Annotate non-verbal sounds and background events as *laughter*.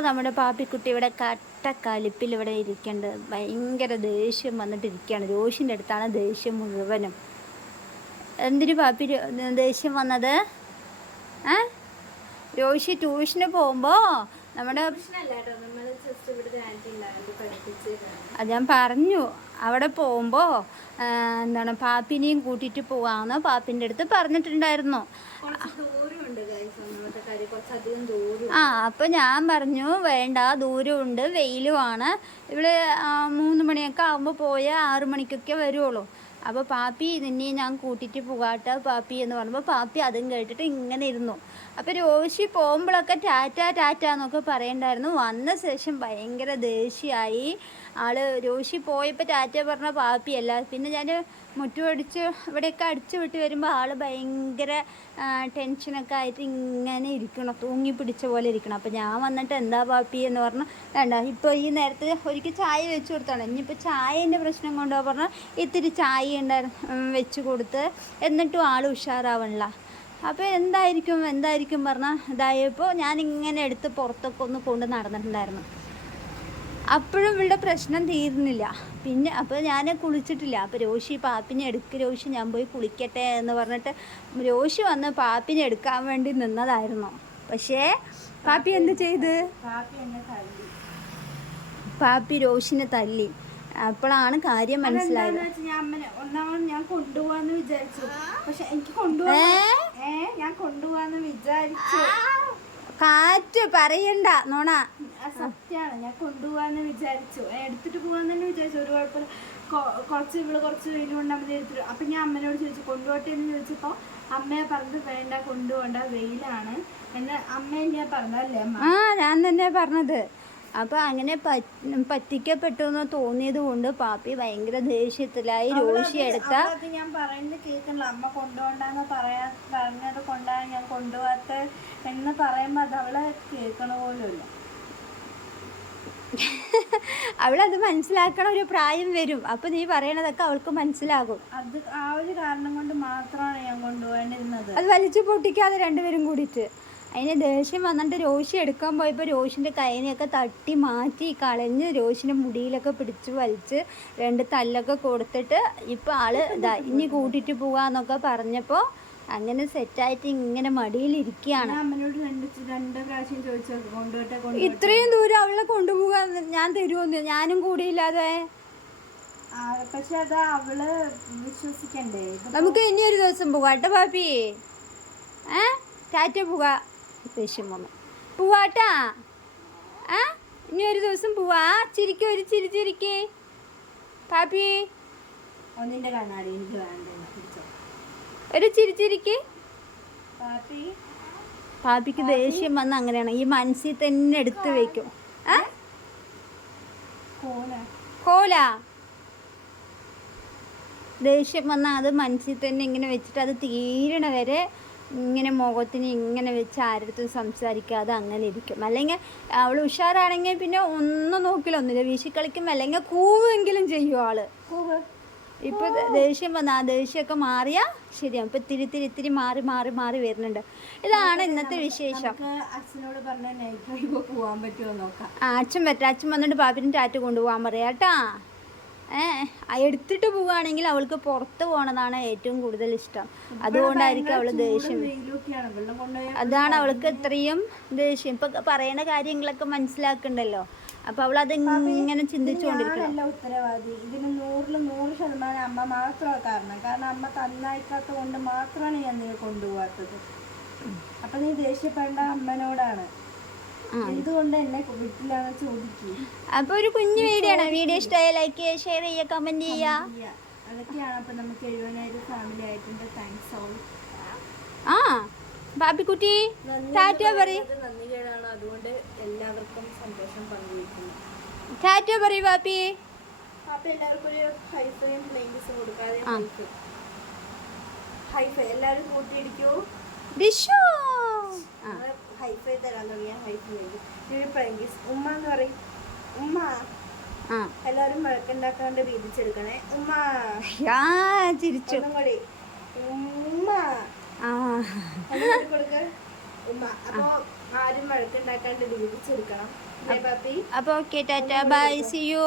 നമ്മുടെ പാപ്പിക്കുട്ടി ഇവിടെ കട്ട കലിപ്പിൽ ഇവിടെ ഇരിക്കേണ്ടത് ഭയങ്കര ദേഷ്യം വന്നിട്ടിരിക്കുകയാണ്. ജോഷിന്റെ അടുത്താണ് ദേഷ്യം മുഴുവനും. എന്തിനു പാപ്പി ദേഷ്യം വന്നത്? ഏ? രോഷി ട്യൂഷന് പോകുമ്പോൾ നമ്മുടെ അത് ഞാൻ പറഞ്ഞു. അവിടെ പോകുമ്പോൾ എന്താണ് പാപ്പിനെയും കൂട്ടിയിട്ട് പോകാമെന്ന് പാപ്പിന്റെ അടുത്ത് പറഞ്ഞിട്ടുണ്ടായിരുന്നു. ആ അപ്പൊ ഞാൻ പറഞ്ഞു വേണ്ട ദൂരമുണ്ട് വെയിലുമാണ്. ഇവിടെ മൂന്ന് മണിയൊക്കെ ആകുമ്പോൾ പോയാൽ ആറു മണിക്കൊക്കെ വരുള്ളൂ അപ്പോൾ പാപ്പി നിന്നെ ഞാൻ കൂട്ടിയിട്ട് പോകാട്ട പാപ്പി എന്ന് പറഞ്ഞപ്പോൾ പാപ്പി അതും കേട്ടിട്ട് ഇങ്ങനെ ഇരുന്നു. അപ്പോൾ രോഷി പോകുമ്പോഴൊക്കെ ടാറ്റ ടാറ്റ എന്നൊക്കെ പറയണ്ടായിരുന്നു. വന്ന ശേഷം ഭയങ്കര ദേഷ്യമായി. ആൾ രോഷി പോയപ്പോൾ ടാറ്റ പറഞ്ഞ പാപ്പിയല്ല പിന്നെ ഞാൻ മുറ്റുപടിച്ച് ഇവിടെയൊക്കെ അടിച്ചു വിട്ട് വരുമ്പോൾ ആൾ ഭയങ്കര ടെൻഷനൊക്കെ ആയിട്ട് ഇങ്ങനെ ഇരിക്കണം. തൂങ്ങി പിടിച്ച പോലെ ഇരിക്കണം. അപ്പോൾ ഞാൻ വന്നിട്ട് എന്താ പാപ്പി എന്ന് പറഞ്ഞു വേണ്ട ഇപ്പോൾ ഈ നേരത്തെ ഒരിക്കൽ ചായ വെച്ച് കൊടുത്താണ്. ഇനിയിപ്പോൾ ചായേന്റെ പ്രശ്നം കൊണ്ടോ പറഞ്ഞാൽ ഇത്തിരി ചായ ഉണ്ടായിരുന്നു വെച്ച് കൊടുത്ത് എന്നിട്ടും ആൾ ഉഷാറാവണില്ല. അപ്പോൾ എന്തായിരിക്കും എന്തായിരിക്കും പറഞ്ഞാൽ ഇതായപ്പോൾ ഞാനിങ്ങനെ എടുത്ത് പുറത്തൊക്കെ ഒന്ന് കൊണ്ട് നടന്നിട്ടുണ്ടായിരുന്നു. അപ്പോഴും ഇവിടെ പ്രശ്നം തീർന്നില്ല. പിന്നെ അപ്പോൾ ഞാൻ കുളിച്ചിട്ടില്ല. അപ്പോൾ രോഷി പാപ്പിനെ എടുക്ക് രോഷി ഞാൻ പോയി കുളിക്കട്ടെ എന്ന് പറഞ്ഞിട്ട് രോഷി വന്ന് പാപ്പിനെ എടുക്കാൻ വേണ്ടി നിന്നതായിരുന്നു. പക്ഷേ പാപ്പി എന്ത് ചെയ്ത്? പാപ്പി രോഷിനെ തല്ലി. അപ്പോഴാണ് കാര്യം മനസ്സിലായത്. ഞാൻ ഒന്നാമത് ഞാൻ കൊണ്ടുപോവാന്ന് വിചാരിച്ചു. പക്ഷെ എനിക്ക് കൊണ്ടുപോവാ ഏ? ഞാൻ കൊണ്ടുപോവാന്ന് വിചാരിച്ചു. കാറ്റ് പറയണ്ട നോണ. സത്യാണ്. ഞാൻ കൊണ്ടുപോവാന്ന് വിചാരിച്ചു. എടുത്തിട്ട് പോവാന്ന് തന്നെ വിചാരിച്ചു. ഒരു കുഴപ്പമില്ല. കുറച്ച് ഇവൾ കുറച്ച് വെയിൽ കൊണ്ടാൽ മതി എടുത്തിട്ട് അപ്പൊ ഞാൻ അമ്മനോട് ചോദിച്ചു കൊണ്ടുപോട്ടെ? എന്ന് ചോദിച്ചപ്പോ അമ്മയെ പറഞ്ഞത് വേണ്ട കൊണ്ടുപോണ്ട വെയിലാണ്. എന്നെ അമ്മ ഞാൻ പറഞ്ഞല്ലേ അമ്മ? ആ ഞാൻ തന്നെ പറഞ്ഞത്. അപ്പോൾ അങ്ങനെ പറ്റ് പറ്റിക്കപ്പെട്ടു എന്ന് തോന്നിയത് കൊണ്ട് പാപ്പി ഭയങ്കര ദേഷ്യത്തിലായി രോഷി എടുത്ത ഞാൻ പറയുന്നത് കേൾക്കണില്ല. അമ്മ കൊണ്ടുപോണ്ടെന്ന് പറയാ പറഞ്ഞത് കൊണ്ടാണ് ഞാൻ കൊണ്ടുപോകാത്ത എന്ന് പറയുമ്പോ അത് അവളെ കേൾക്കണ പോലുമില്ല. *laughs* അവളത് മനസ്സിലാക്കണ ഒരു പ്രായം വരും. അപ്പൊ നീ പറയണതൊക്കെ അവൾക്ക് മനസ്സിലാകും. അത് ആ ഒരു കാരണം കൊണ്ട് മാത്രമാണ് ഞാൻ കൊണ്ടുപോകേണ്ടിരുന്നത്. അത് വലിച്ചു പൊട്ടിക്കാതെ രണ്ടുപേരും കൂടിയിട്ട്. അതിന് ദേഷ്യം വന്നിട്ട് രോഷി എടുക്കാൻ പോയപ്പോൾ രോഷിന്റെ കൈനെയൊക്കെ തട്ടി മാറ്റി കളഞ്ഞ് രോഷിന്റെ മുടിയിലൊക്കെ പിടിച്ച് വലിച്ച് രണ്ട് തല്ലൊക്കെ കൊടുത്തിട്ട് ഇപ്പോൾ ആൾ ഇതാ ഇനി കൂട്ടിയിട്ട് പോവാന്നൊക്കെ പറഞ്ഞപ്പോൾ അങ്ങനെ സെറ്റായിട്ട് ഇങ്ങനെ മടിയിലിരിക്കുകയാണ് ഇത്രയും ദൂരം അവളെ കൊണ്ടുപോകാൻ ഞാൻ തരുമെന്ന് ഞാനും കൂടിയില്ലാതെ ഇല്ലാതെ? പക്ഷെ അത് അവൾ വിശ്വസിക്കണ്ടേ? നമുക്ക് ഇനി ഒരു ദിവസം പോകാം കേട്ടോ പാപ്പി. ഏ? ടാറ്റ പോകാ ദേഷ്യം വന്നു. പോവാട്ടാ ആ ഇനി ഒരു ദിവസം പോവാ. ചിരിക്ക ഒരു ചിരി ചിരിക്കേ. പാപ്പി. ഒന്നിന്റെ കണ്ണാടി എനിക്ക് പിടിച്ചോ. ഒരു ചിരി ചിരിക്ക്. പാപ്പി. പാപ്പിക്ക് ദേഷ്യം വന്ന് അങ്ങനെയാണ്. ഈ മനസ്സിൽ തന്നെ എടുത്ത് വെക്കും. കോല. ദേഷ്യം വന്നാൽ അത് മനസ്സിൽ തന്നെ ഇങ്ങനെ വെച്ചിട്ട് അത് തീരണ വരെ ഇങ്ങനെ മുഖത്തിന് ഇങ്ങനെ വെച്ച് ആരടുത്തും സംസാരിക്കാതെ അങ്ങനെ ഇരിക്കും. അല്ലെങ്കിൽ അവൾ ഉഷാറാണെങ്കിൽ പിന്നെ ഒന്നും നോക്കില്ല ഒന്നുമില്ല. വീശി കളിക്കും അല്ലെങ്കിൽ കൂവെങ്കിലും ചെയ്യും ആൾ. കൂവ്. ഇപ്പൊ ദേഷ്യം വന്ന ആ ദേഷ്യമൊക്കെ മാറിയാ ശരിയാവും. ഇപ്പൊ തിരി തിരി ഇത്തിരി മാറി മാറി മാറി വരുന്നുണ്ട്. ഇതാണ് ഇന്നത്തെ വിശേഷം. അച്ഛനോട് പറഞ്ഞ പോവാൻ പറ്റുമോ നോക്കാം. ആ, അച്ഛൻ പറ്റും അച്ഛൻ വന്നിട്ട് പാപ്പിനും ടാറ്റ് കൊണ്ടുപോകാൻ പറയാം കേട്ടാ. ഏ ആ, എടുത്തിട്ട് പോവുകയാണെങ്കിൽ അവൾക്ക് പുറത്ത് പോണതാണ് ഏറ്റവും കൂടുതൽ ഇഷ്ടം. അതുകൊണ്ടായിരിക്കും അവൾ ദേഷ്യം അതാണ് അവൾക്ക് ഇത്രയും ദേഷ്യം. ഇപ്പൊ പറയുന്ന കാര്യങ്ങളൊക്കെ മനസ്സിലാക്കണ്ടല്ലോ. അപ്പൊ അവൾ അത് ഇങ്ങനെ ചിന്തിച്ചുകൊണ്ടിരിക്കണം ഉത്തരവാദി. ഇതിന് നൂറിൽ നൂറ് ശതമാനം അമ്മ മാത്രമാണ് കാരണം. കാരണം അമ്മ തന്നയക്കാത്ത കൊണ്ട് മാത്രമാണ് ഞാൻ നീ കൊണ്ടുപോകാത്തത്. അപ്പൊ നീ ദേഷ്യപ്പെടേണ്ട അമ്മനോടാണ്. എന്തുകൊണ്ട് എന്നെ ചോദിക്കും? അപ്പൊ ഒരു കുഞ്ഞു വീഡിയോ ആണ്. വീഡിയോ ഇഷ്ടമായ ലൈക്ക് ചെയ്യുക ഷെയർ ചെയ്യുക കമന്റ് ചെയ്യുക. അതൊക്കെയാണ് അപ്പൊ നമുക്ക് എഴുപതിനായിരം ഫാമിലി ആയിട്ടുണ്ട്. താങ്ക്സ് ഓൾ ആ ബാബിക്കുട്ടി ടാറ്റ പറയും. അതുകൊണ്ട് എല്ലാവർക്കും സന്തോഷം പങ്കുവയ്ക്കുന്നു. ടാറ്റ പറയും ബാപ്പി. എല്ലാവർക്കും ഒരു ഹൈഫൈയും പ്ലെയിൻസ് കൊടുക്കാതെ ആ. ഹൈഫൈ എല്ലാവരും കൂട്ടിയിടിക്കൂ. ദിശോ ആ. ഹൈഫൈ തരാൻ തുടങ്ങിയ ഹൈഫൈ ഒരു പ്ലെയിൻസ് ഉമ്മ എന്ന് പറയും ഉമ്മ എല്ലാവരും വഴക്കുണ്ടാക്കാണ്ട് വീതിച്ചെടുക്കണേ ഉമ്മ. ചിരിച്ചു. ഒന്നും കൂടി ഉമ്മ. കൊടുക്ക. ഉമ്മ അപ്പൊ ആരും വഴക്കുണ്ടാക്കാണ്ട് വീതിച്ചെടുക്കണം അപ്പൊ okay tata. Bye see you